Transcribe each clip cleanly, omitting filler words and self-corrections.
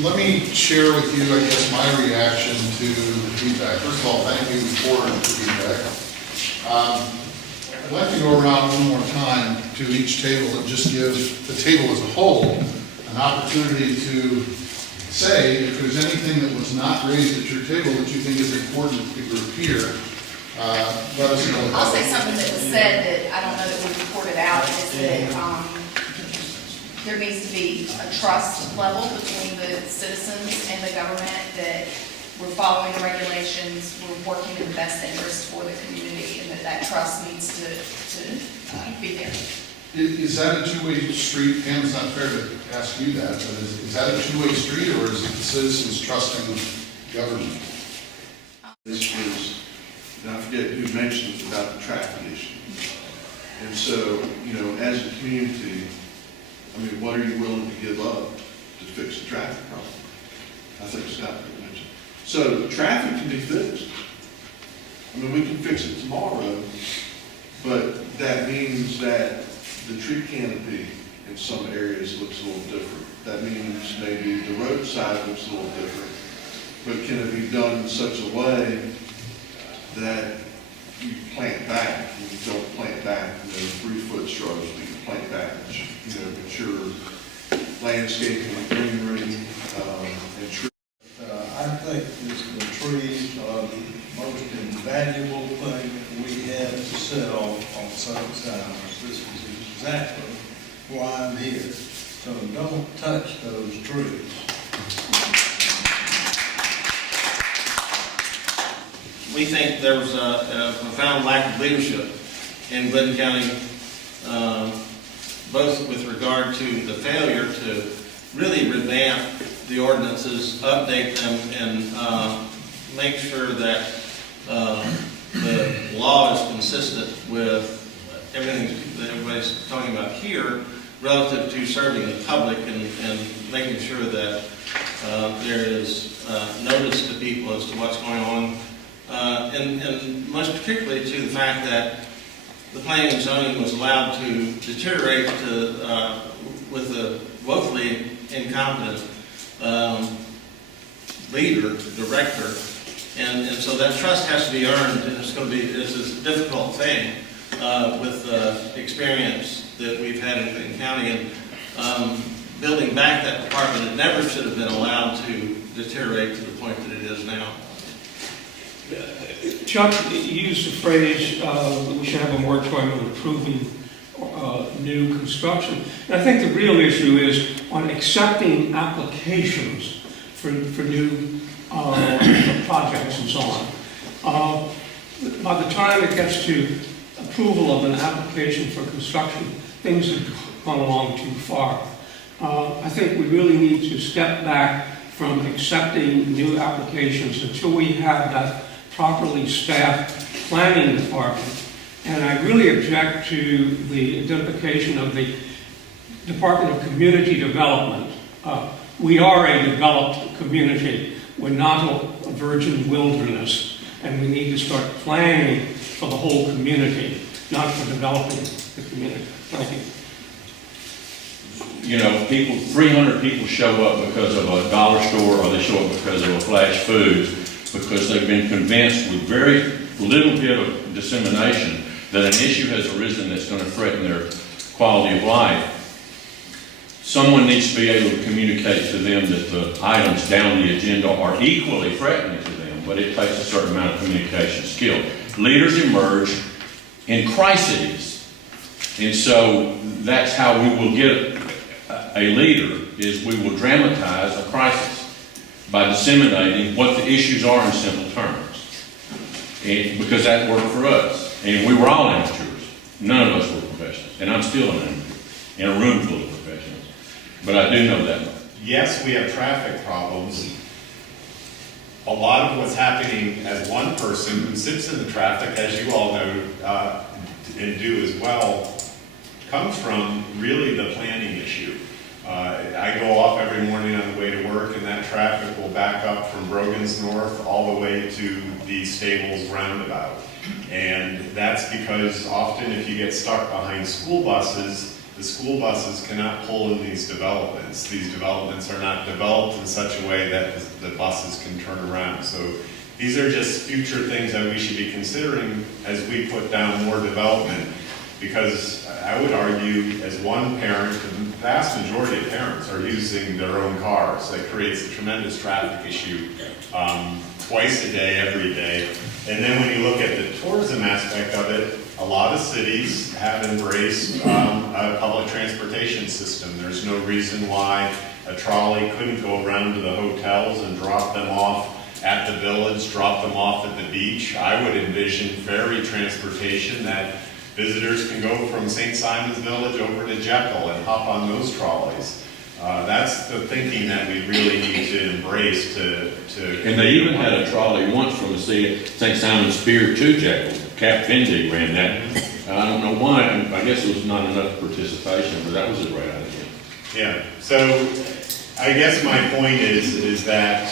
Let me share with you, I guess, my reaction to the feedback. First of all, thank you for the feedback. I'd like to go around one more time to each table and just give the table as a whole an opportunity to say if there's anything that was not raised at your table that you think is important to the group here. Let us know. I'll say something that was said that I don't know that we reported out, is that there needs to be a trust level between the citizens and the government, that we're following the regulations, we're working in the best interest for the community, and that trust needs to be there. Is that a two-way street? Pam, it's not fair to ask you that, but is that a two-way street, or is it the citizens trusting government? This was, and I forget who mentioned about the traffic issue. And so, you know, as a community, I mean, what are you willing to give up to fix the traffic problem? I think Scott mentioned. So traffic can be fixed. I mean, we can fix it tomorrow, but that means that the tree canopy in some areas looks a little different. That means maybe the roadside looks a little different, but can it be done in such a way that you plant back, and you don't plant back, you know, 3-foot shrubs, but you plant back, you know, mature landscaping, greenery, and trees. I think the trees are the most invaluable thing that we have to sell on South Island. This is exactly why I'm here. So don't touch those trees. We think there was a profound lack of leadership in Glidden County, both with regard to the failure to really revamp the ordinances, update them, and make sure that the law is consistent with everything that everybody's talking about here relative to serving the public and making sure that there is notice to people as to what's going on. And most particularly to the fact that the planning and zoning was allowed to deteriorate with a woefully incompetent leader, director, and so that trust has to be earned, and it's a difficult thing with the experience that we've had in Clinton County, and building back that department. It never should have been allowed to deteriorate to the point that it is now. Chuck used the phrase that we should have a moratorium on approving new construction. And I think the real issue is on accepting applications for new projects and so on. By the time it gets to approval of an application for construction, things have gone along too far. I think we really need to step back from accepting new applications until we have that properly staffed planning department. And I really object to the identification of the Department of Community Development. We are a developed community. We're not a virgin wilderness, and we need to start planning for the whole community, not for developing the community. Thank you. You know, 300 people show up because of a dollar store, or they show up because of a flash foods, because they've been convinced with very little bit of dissemination that an issue has arisen that's going to threaten their quality of life. Someone needs to be able to communicate to them that the items down the agenda are equally threatening to them, but it takes a certain amount of communication skill. Leaders emerge in crises, and so that's how we will get a leader, is we will dramatize a crisis by disseminating what the issues are in simple terms. And because that worked for us. And we were all amateurs. None of us were professionals. And I'm still an amateur in a room full of professionals. But I do know that much. Yes, we have traffic problems. A lot of what's happening as one person who sits in the traffic, as you all know and do as well, comes from really the planning issue. I go off every morning on the way to work, and that traffic will back up from Brogan's North all the way to the Stables roundabout. And that's because often if you get stuck behind school buses, the school buses cannot pull in these developments. These developments are not developed in such a way that the buses can turn around. So these are just future things that we should be considering as we put down more development. Because I would argue, as one parent, the vast majority of parents are using their own cars. That creates a tremendous traffic issue twice a day, every day. And then when you look at the tourism aspect of it, a lot of cities have embraced a public transportation system. There's no reason why a trolley couldn't go around to the hotels and drop them off at the village, drop them off at the beach. I would envision ferry transportation that visitors can go from St. Simon's Village over to Jekyll and hop on those trolleys. That's the thinking that we really need to embrace to. And they even had a trolley once from the St. Simon's Pier to Jekyll. Cap Fendi ran that. I don't know why. I guess it was not enough participation, but that was a great idea. Yeah. So I guess my point is that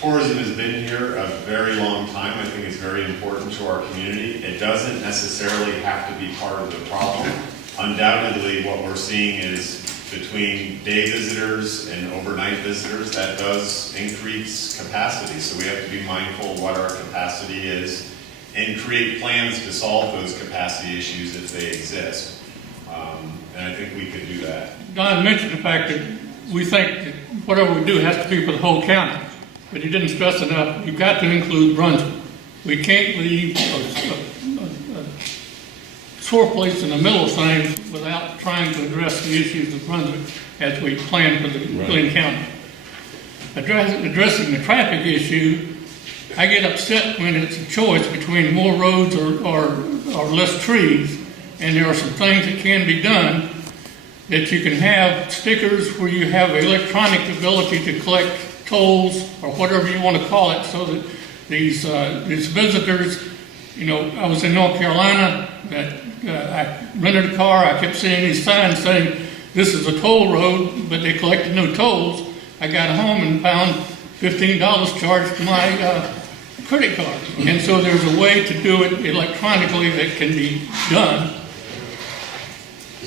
tourism has been here a very long time. I think it's very important to our community. It doesn't necessarily have to be part of the problem. Undoubtedly, what we're seeing is between day visitors and overnight visitors, that does increase capacity. So we have to be mindful of what our capacity is and create plans to solve those capacity issues if they exist. And I think we could do that. Don mentioned the fact that we think that whatever we do has to be for the whole county, but he didn't stress enough, you've got to include Brunswick. We can't leave a sore place in the middle of things without trying to address the issues of Brunswick as we plan for the Glenn County. Addressing the traffic issue, I get upset when it's a choice between more roads or less trees, and there are some things that can be done, that you can have stickers where you have electronic ability to collect tolls or whatever you want to call it, so that these visitors, you know, I was in North Carolina, I rented a car, I kept seeing these signs saying, this is a toll road, but they collected no tolls. I got home and found $15 charged to my credit card. And so there's a way to do it electronically that can be done.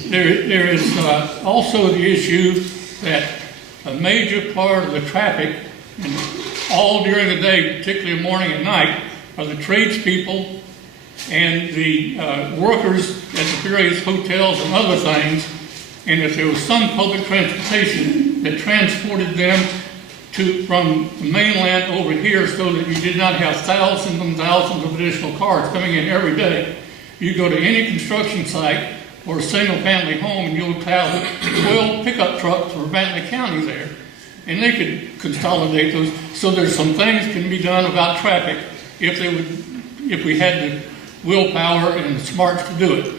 There is also the issue that a major part of the traffic, and all during the day, particularly morning and night, are the tradespeople and the workers at the various hotels and other things. And if there was some public transportation that transported them from the mainland over here so that you did not have thousands and thousands of additional cars coming in every day, you go to any construction site or a single-family home and you'll have 12 pickup trucks for Bentley County there. And they could consolidate those. So there's some things can be done about traffic if we had the willpower and the smarts to do it.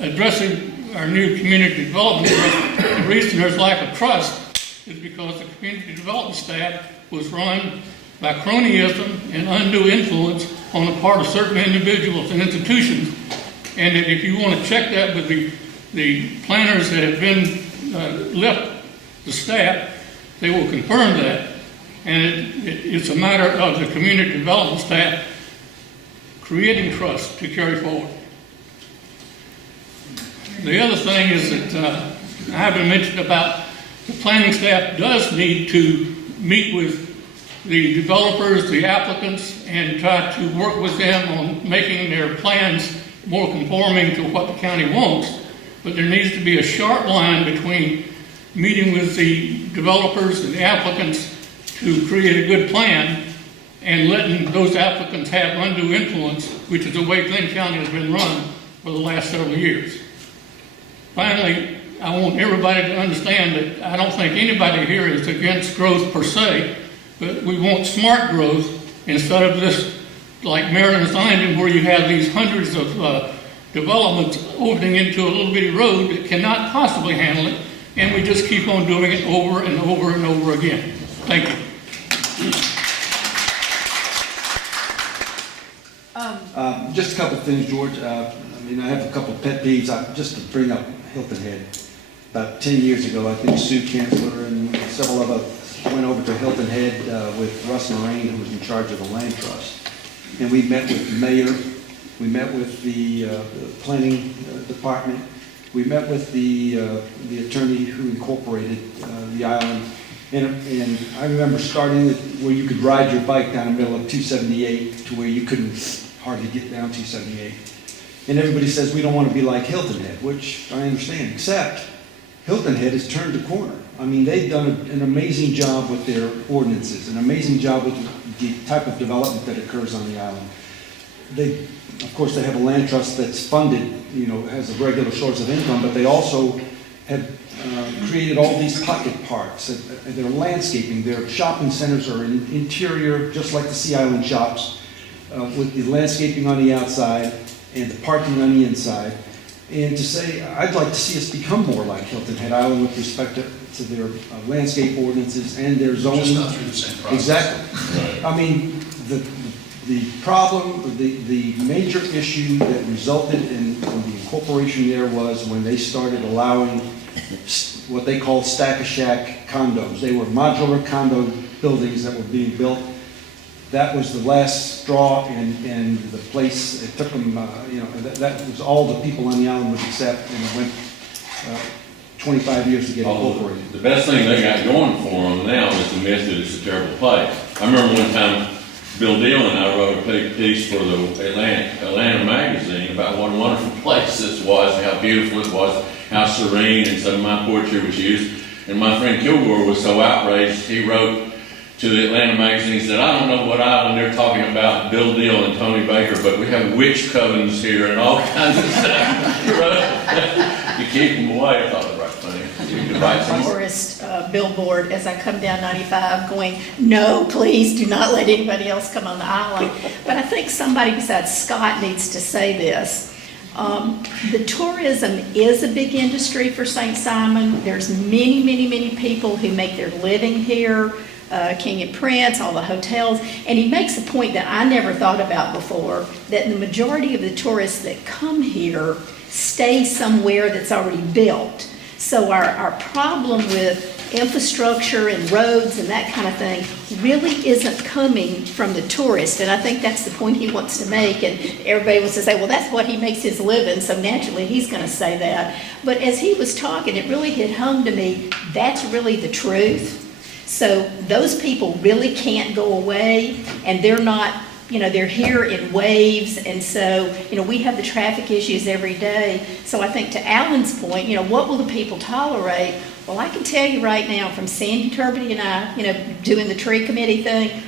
Addressing our new community development, the reason there's lack of trust is because the community development staff was run by cronyism and undue influence on the part of certain individuals and institutions. And if you want to check that with the planners that have been left the staff, they will confirm that. And it's a matter of the community development staff creating trust to carry forward. The other thing is that I haven't mentioned about the planning staff does need to meet with the developers, the applicants, and try to work with them on making their plans more conforming to what the county wants. But there needs to be a sharp line between meeting with the developers and the applicants to create a good plan and letting those applicants have undue influence, which is the way Glenn County has been run for the last several years. Finally, I want everybody to understand that I don't think anybody here is against growth per se, but we want smart growth instead of this, like Maryland's Landing, where you have these hundreds of developments opening into a little bitty road that cannot possibly handle it, and we just keep on doing it over and over and over again. Thank you. Just a couple of things, George. I have a couple of pet peeves. Just to bring up Hilton Head. About 10 years ago, I think Sue Chancellor and several of us went over to Hilton Head with Russ Moraine, who was in charge of the land trust. And we met with the mayor, we met with the planning department, We met with the attorney who incorporated the island, and I remember starting it where you could ride your bike down the middle of 278 to where you couldn't hardly get down 278. And everybody says we don't want to be like Hilton Head, which I understand, except Hilton Head has turned the corner. I mean, they've done an amazing job with their ordinances, an amazing job with the type of development that occurs on the island. They, of course, they have a land trust that's funded, has a regular source of income, but they also have created all these pocket parks. Their landscaping, their shopping centers are in interior, just like the Sea Island shops, with the landscaping on the outside and the parking on the inside. And to say, I'd like to see us become more like Hilton Head Island with respect to their landscape ordinances and their zoning. Just not through the same process. Exactly. I mean, the problem, the major issue that resulted in the incorporation there was when they started allowing what they call stack-a-shack condos. They were modular condo buildings that were being built. That was the last straw, and the place, it took them, that was all the people on the island would accept, and it went 25 years to get incorporated. The best thing they got going for them now is the myth that it's a terrible place. I remember one time Bill Deal and I wrote a piece for the Atlanta magazine about what a wonderful place this was, how beautiful it was, how serene, and some of my poetry was used. And my friend Kilgore was so outraged, he wrote to the Atlanta magazine, said, I don't know what island they're talking about, Bill Deal and Tony Baker, but we have witch covens here and all kinds of stuff. You keep them away. I thought it was right funny. You could write some more. Tourist billboard as I come down 95 going, no, please do not let anybody else come on the island. But I think somebody besides Scott needs to say this. The tourism is a big industry for St. Simon. There's many, many, many people who make their living here. King and Prince, all the hotels, and he makes a point that I never thought about before, that the majority of the tourists that come here stay somewhere that's already built. So our problem with infrastructure and roads and that kind of thing really isn't coming from the tourist, and I think that's the point he wants to make, and everybody wants to say, well, that's what he makes his living, so naturally he's going to say that. But as he was talking, it really hit home to me, that's really the truth. So those people really can't go away, and they're not, they're here in waves, and so, we have the traffic issues every day. So I think to Alan's point, what will the people tolerate? Well, I can tell you right now from Sandy Turbity and I, doing the tree committee thing,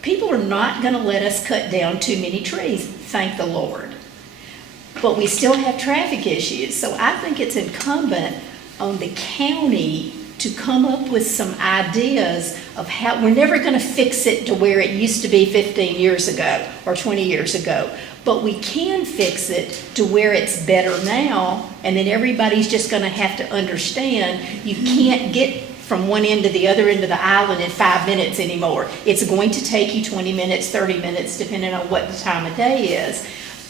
people are not going to let us cut down too many trees, thank the Lord. But we still have traffic issues, so I think it's incumbent on the county to come up with some ideas of how, we're never going to fix it to where it used to be 15 years ago or 20 years ago, but we can fix it to where it's better now, and then everybody's just going to have to understand you can't get from one end to the other end of the island in 5 minutes anymore. It's going to take you 20 minutes, 30 minutes, depending on what the time of day is.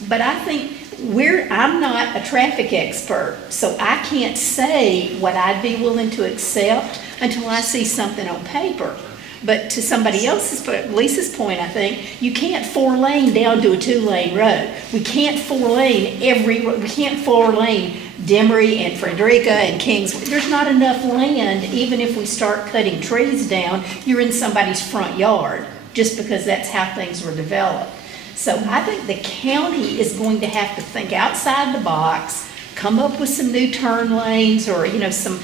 But I think I'm not a traffic expert, so I can't say what I'd be willing to accept until I see something on paper. But to somebody else's, Lisa's point, I think, you can't 4-lane down to a 2-lane road. We can't 4-lane Demery and Frederica and Kings. There's not enough land, even if we start cutting trees down, you're in somebody's front yard, just because that's how things were developed. So I think the county is going to have to think outside the box, come up with some new turn lanes, or some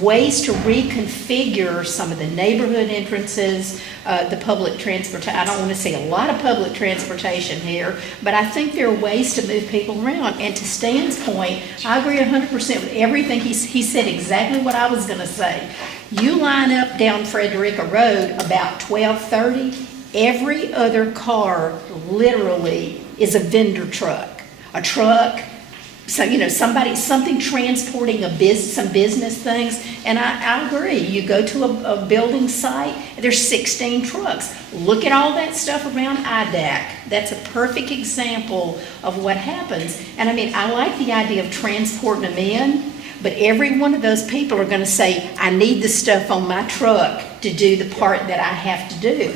ways to reconfigure some of the neighborhood entrances, the public transportation. I don't want to see a lot of public transportation here, but I think there are ways to move people around. And to Stan's point, I agree 100% with everything he said. Exactly what I was going to say. You line up down Frederica Road about 12:30. Every other car literally is a vendor truck, a truck, so, something transporting some business things. And I agree. You go to a building site, there's 16 trucks. Look at all that stuff around IDAC. That's a perfect example of what happens. And I like the idea of transporting them in, but every one of those people are going to say, I need the stuff on my truck to do the part that I have to do.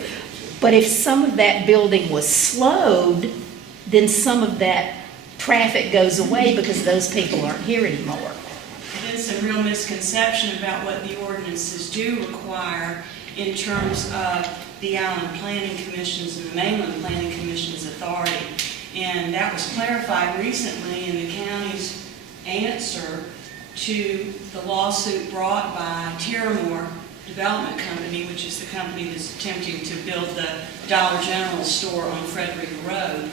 But if some of that building was slowed, then some of that traffic goes away because those people aren't here anymore. There's some real misconception about what the ordinances do require in terms of the Island Planning Commission's and the Mainland Planning Commission's authority. And that was clarified recently in the county's answer to the lawsuit brought by Terramore Development Company, which is the company that's attempting to build the Dollar General store on Frederick Road.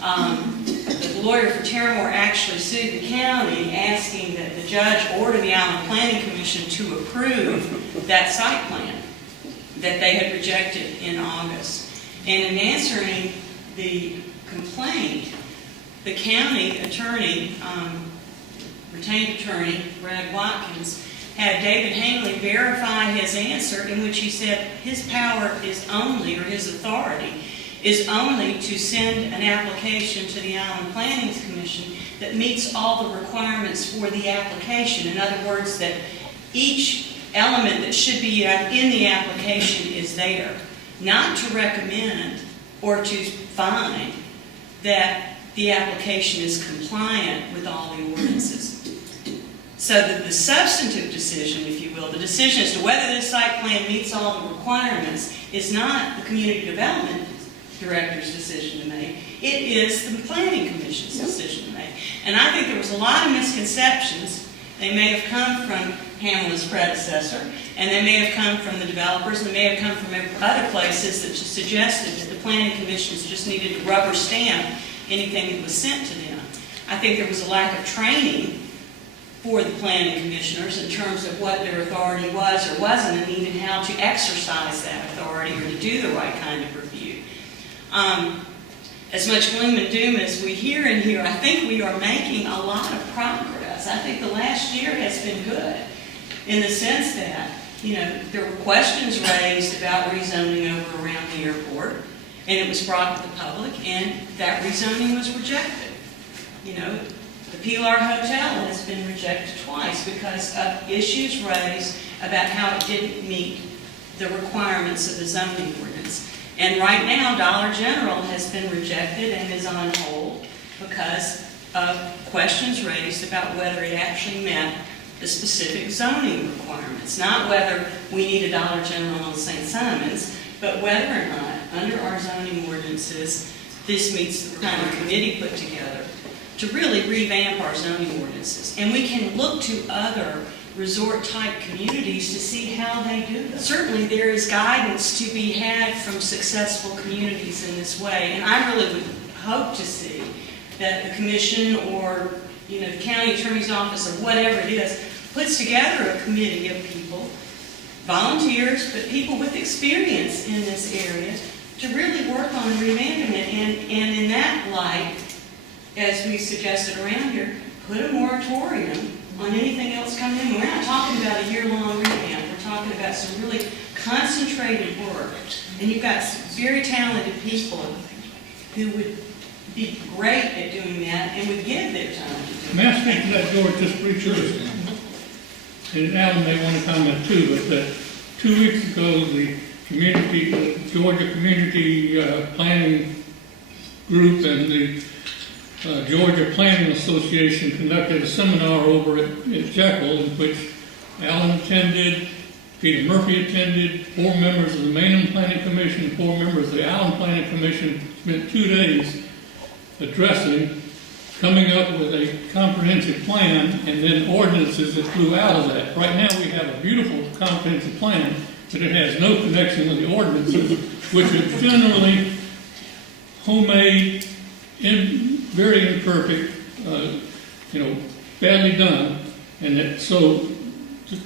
The lawyer for Terramore actually sued the county asking that the judge order the Island Planning Commission to approve that site plan that they had rejected in August. And in answering the complaint, the county attorney, retained attorney, Brad Watkins, had David Hangley verify his answer, in which he said his power is only, or his authority, is only to send an application to the Island Planning Commission that meets all the requirements for the application. In other words, that each element that should be in the application is there. Not to recommend or to find that the application is compliant with all the ordinances. So that the substantive decision, if you will, the decision as to whether this site plan meets all the requirements is not the community development director's decision to make. It is the planning commission's decision to make. And I think there was a lot of misconceptions. They may have come from Hamlin's predecessor, and they may have come from the developers, and they may have come from other places that just suggested that the planning commissions just needed to rubber stamp anything that was sent to them. I think there was a lack of training for the planning commissioners in terms of what their authority was or wasn't, and even how to exercise that authority or to do the right kind of review. As much gloom and doom as we hear in here, I think we are making a lot of progress. I think the last year has been good in the sense that, there were questions raised about rezoning over around the airport, and it was brought to the public, and that rezoning was rejected. The Pilar Hotel has been rejected twice because of issues raised about how it didn't meet the requirements of the zoning ordinance. And right now, Dollar General has been rejected and is on hold because of questions raised about whether it actually met the specific zoning requirements. Not whether we need a Dollar General on St. Simon's, but whether or not, under our zoning ordinances, this meets the kind of committee put together to really revamp our zoning ordinances. And we can look to other resort-type communities to see how they do this. Certainly there is guidance to be had from successful communities in this way, and I really would hope to see that the commission or the county attorney's office or whatever it is puts together a committee of people, volunteers, but people with experience in this area to really work on revamping it. And in that light, as we suggested around here, put a moratorium on anything else coming in. We're not talking about a year-long revamp. We're talking about some really concentrated work. And you've got some very talented people who would be great at doing that and would give their time to do it. May I speak to that, George, just briefly? And Alan may want to comment too, but that 2 weeks ago, the Georgia Community Planning Group and the Georgia Planning Association conducted a seminar over at Jekyll in which Alan attended, Peter Murphy attended, 4 members of the Mainland Planning Commission, 4 members of the Island Planning Commission spent 2 days addressing, coming up with a comprehensive plan, and then ordinances that flew out of that. Right now we have a beautiful comprehensive plan, but it has no connection with the ordinances, which are generally homemade, very imperfect, badly done. And that, so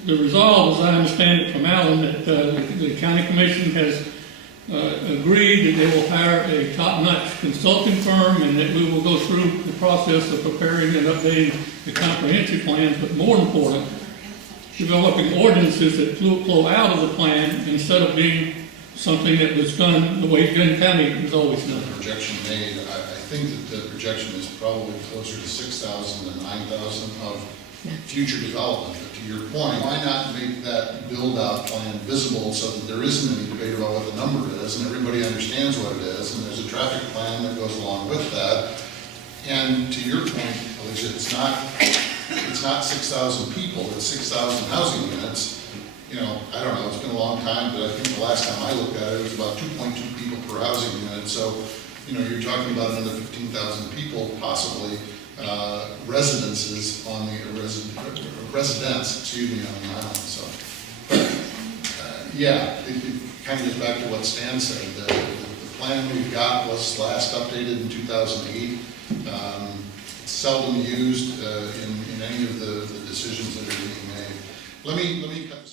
the resolve, as I understand it from Alan, that the county commission has agreed that they will hire a top-notch consulting firm and that we will go through the process of preparing and updating the comprehensive plans, but more important, developing ordinances that flow out of the plan instead of being something that was done the way Gun County was always done. Projection made, I think that the projection is probably closer to 6,000 than 9,000 of future development. But to your point, why not make that build-out plan visible so that there isn't any debate about what the number is and everybody understands what it is, and there's a traffic plan that goes along with that. And to your point, Alicia, it's not 6,000 people, it's 6,000 housing units. You know, I don't know, it's been a long time, but I think the last time I looked at it, it was about 2.2 people per housing unit. So, you know, you're talking about another 15,000 people possibly, residences on the, residents, excuse me, on the island, so. Yeah, it kind of gets back to what Stan said. The plan we've got was last updated in 2008. It's seldom used in any of the decisions that are being made. Let me cut this.